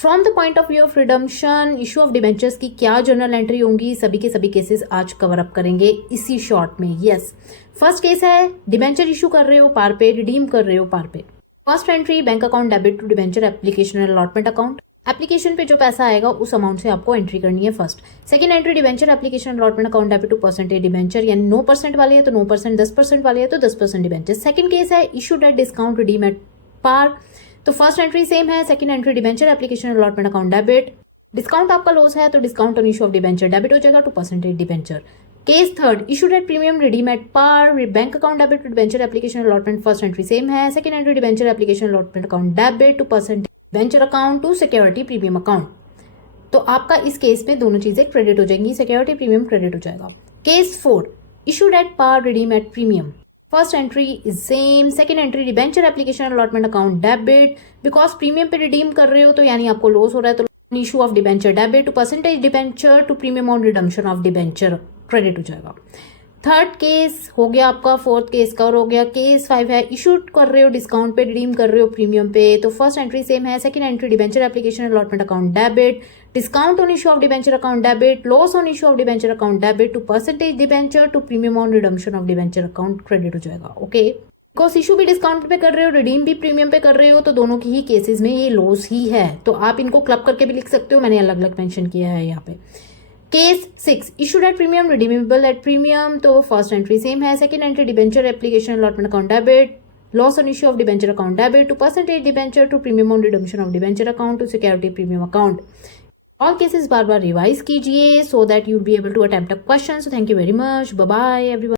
From the point of view of redemption, issue of debentures की क्या journal entry होंगी, सभी के सभी केसेस आज कवर अप करेंगे इसी शॉर्ट में। यस, फर्स्ट केस है डिबेंचर इशू कर रहे हो पार पे, रिडीम कर रहे हो पार पे। First entry bank account debit to debenture application and allotment account. Application पे जो पैसा आएगा उस अमाउंट से आपको एंट्री करनी है first. Second entry debenture application allotment account debit to percentage debenture, यानी 9% वाले है तो 9%, 10% वाले है तो 10% डिबेंचर। सेकंड केस है issued at discount, redeem at par. तो फर्स्ट एंट्री सेम है, second entry debenture application allotment account debit. Discount आपका लॉस है तो discount on issue of debenture debit हो जाएगा to percentage debenture. Case third issued at premium, redeem at par, bank account debit to debenture application allotment. First entry same है, second entry debenture application allotment account debit to percentage debenture account to security premium account. तो आपका इस case में दोनों चीजें credit हो जाएंगी, security premium credit हो जाएगा। Case four issued at par, redeem at premium. First entry is same, second entry debenture application allotment account debit, because premium पे रिडीम कर रहे हो तो यानी आपको लॉस हो रहा है तो issue of debenture debit to percentage debenture to premium on redemption of debenture credit हो जाएगा। थर्ड केस हो गया आपका, फोर्थ केस कवर हो गया। केस 5 है इशूड कर रहे हो डिस्काउंट पे, रिडीम कर रहे हो प्रीमियम पे, तो फर्स्ट एंट्री सेम है, second entry debenture application allotment account debit, discount on issue of debenture account debit, loss on issue of debenture account debit to percentage debenture to premium on redemption of debenture account credit हो जाएगा। Okay, because issue भी discount पे कर रहे हो, redeem भी premium पे कर रहे हो, तो दोनों की ही केसेस में ये लॉस ही है। तो आप इनको क्लब करके भी लिख सकते हो, मैंने अलग अलग मेंशन किया है यहाँ पे। Case 6 issued at premium, redeemable at premium, तो फर्स्ट एंट्री सेम है, second entry debenture application allotment account debit, loss on issue of debenture account debit to percentage debenture to premium on redemption of debenture account to security premium account. All cases बार बार revise कीजिए so that you be able to attempt a question. So thank you very much, bye bye everyone.